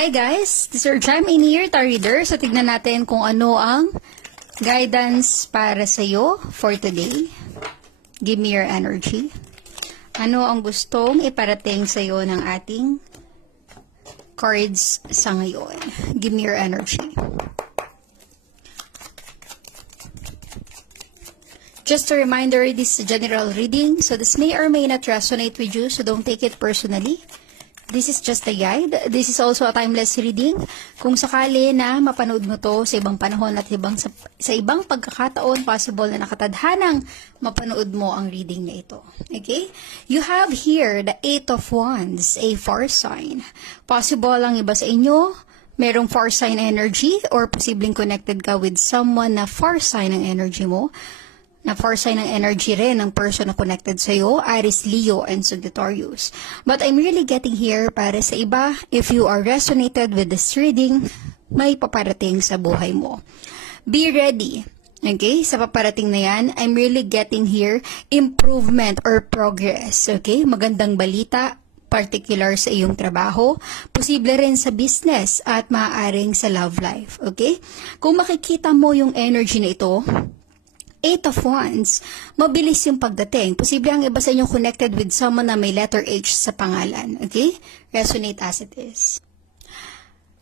Hi guys, this is your Jam in here, Tarot Reader. So tignan natin kung ano ang guidance para sa iyo for today. Give me your energy. Ano ang gustong iparating sa iyo ng ating cards sa ngayon? Give me your energy. Just a reminder, this is a general reading, so this may or may not resonate with you, so don't take it personally. This is just a guide. This is also a timeless reading. Kung sakali na mapanood mo to sa ibang panahon at sa ibang pagkakataon, possible na nakatadhanang mapanood mo ang reading na ito. Okay? You have here the 8 of Wands, a fire sign. Possible ang iba sa inyo, merong fire sign energy or posibleng connected ka with someone na fire sign ang energy mo. Na fire sign ng energy rin ng person na connected sa iyo, Aries, Leo, and Sagittarius. But I'm really getting here para sa iba, if you are resonated with this reading, may paparating sa buhay mo. Be ready. Okay? Sa paparating na yan, I'm really getting here improvement or progress. Okay? Magandang balita, particular sa iyong trabaho, posible rin sa business, at maaaring sa love life. Okay? Kung makikita mo yung energy na ito, 8 of Wands, mabilis yung pagdating. Posible ang iba sa inyo connected with someone na may letter H sa pangalan. Okay? Resonate as it is.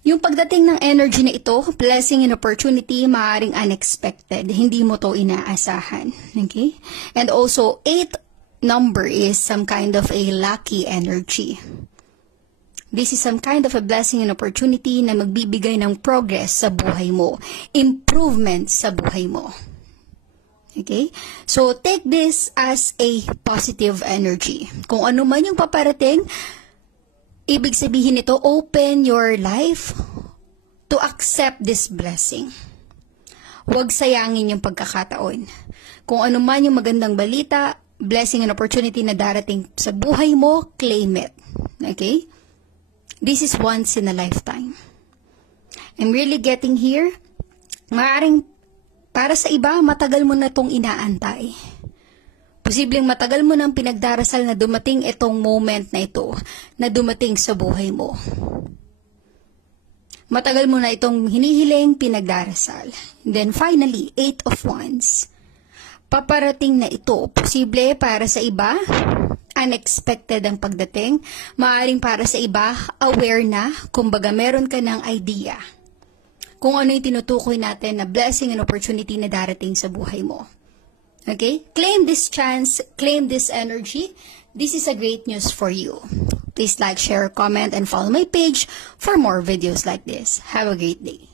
Yung pagdating ng energy na ito, blessing and opportunity, maaaring unexpected. Hindi mo to inaasahan. Okay? And also, 8 number is some kind of a lucky energy. This is some kind of a blessing and opportunity na magbibigay ng progress sa buhay mo. Improvement sa buhay mo. Okay? So, take this as a positive energy. Kung ano man yung paparating, ibig sabihin nito, open your life to accept this blessing. Huwag sayangin yung pagkakataon. Kung ano man yung magandang balita, blessing and opportunity na darating sa buhay mo, claim it. Okay? This is once in a lifetime. I'm really getting here, maaaring para sa iba, matagal mo na itong inaantay. Posibleng matagal mo nang pinagdarasal na dumating itong moment na ito, na dumating sa buhay mo. Matagal mo na itong hinihiling, pinagdarasal. And then finally, 8 of Wands. Paparating na ito, posible para sa iba, unexpected ang pagdating. Maaaring para sa iba, aware na, kumbaga meron ka ng idea kung ano yung tinutukoy natin na blessing and opportunity na darating sa buhay mo. Okay? Claim this chance, claim this energy. This is a great news for you. Please like, share, comment, and follow my page for more videos like this. Have a great day.